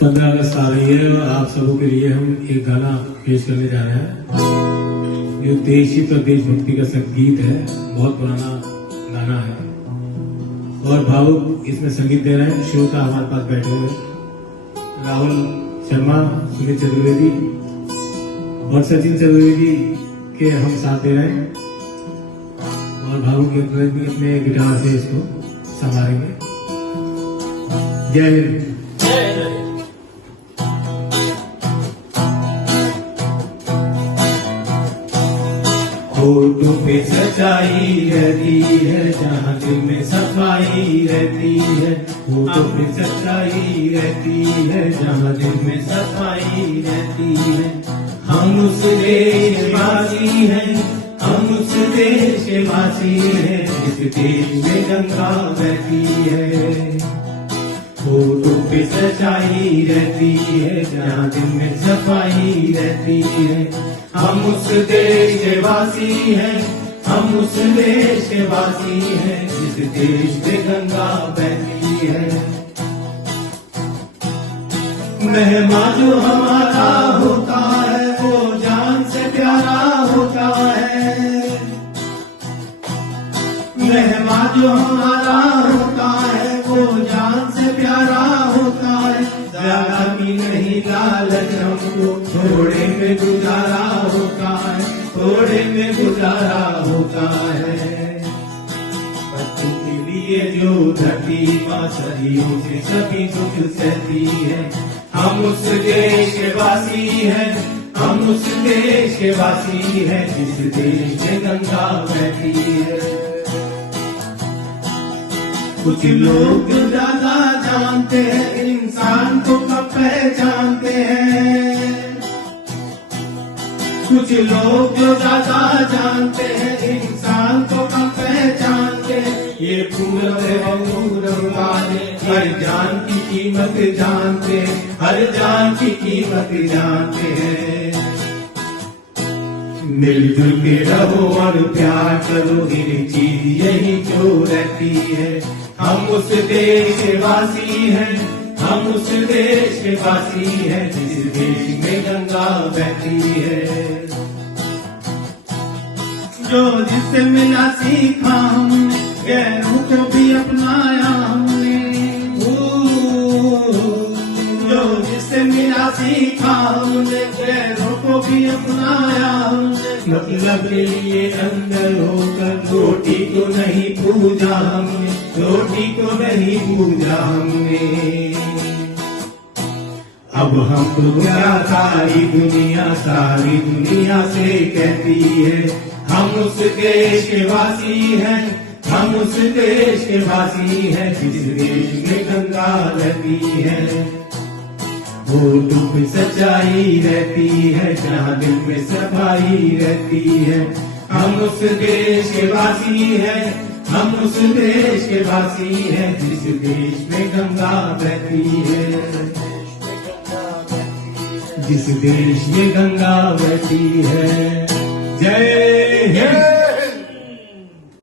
15 अगस्त आ रही है और आप सबों के लिए हम एक गाना पेश करने जा रहे हैं जो देशहित और देशभक्ति का संगीत है। बहुत पुराना गाना है और भावुक इसमें संगीत दे रहे हैं श्रोता हमारे पास बैठे हुए राहुल शर्मा, सुमित चतुर्वेदी और सचिन चतुर्वेदी के हम साथ दे रहे हैं और भावुक भी अपने गिटार से इसको संभालेंगे। जय हिंद। होठों पे सच्चाई रहती है जहाँ दिल में सफाई रहती है। होठों पे सच्चाई रहती है जहाँ दिल में सफाई रहती है। हम उस देशवासी हैं, हम उस देश के वासी हैं जिस देश में गंगा बहती है। होठों पे सच्चाई रहती है जहाँ दिल में सफाई रहती है। हम उस देश के वासी हैं, हम उस देश के वासी हैं जिस देश में गंगा बहती है। मेहमान जो हमारा होता है वो जान से प्यारा होता है। मेहमान जो हमारा होता है वो जान से प्यारा होता है। ज्यादा भी नहीं लालच हमको थोड़े में गुजारा होता है, थोड़े में गुजारा होता है। बच्चों के लिए जो धरती माँ सदियों से सभी दुख सहती है। हम उस देश के वासी हैं, हम उस देश के वासी हैं जिस देश में गंगा बहती है। कुछ लोग ज्यादा जानते हैं इंसान को कब पहचानते हैं। कुछ लोग जो ज्यादा जानते हैं इंसान को कब पहचानते हैं। ये पूरब वाले हर जान की कीमत जानते हैं, हर जान की कीमत जानते हैं। मिलजुल के रहो और प्यार करो, ये चीज यही जो रहती है। हम उस देश के वासी हैं, हम उस देश के वासी हैं जिस देश में गंगा बहती है। जो जिससे मिला सीखा हमने, गैरों को भी अपनाया हमने। जो जिससे मिला सीखा हमने, गैरों को भी अपनाया हमने। मतलब के लिए अंदर होकर रोटी को नहीं पूजा हमने, रोटी को नहीं पूजा हमने। अब हमको क्या सारी दुनिया से कहती है। हम उस देश के वासी हैं, हम उस देश के वासी हैं जिस देश में गंगा बहती है। होठों पे सच्चाई रहती है जहाँ दिल में सफाई रहती है। हम उस देश के वासी हैं, हम उस देश के वासी हैं जिस देश में गंगा बहती है। जिस देश में गंगा बहती है। जय हिंद।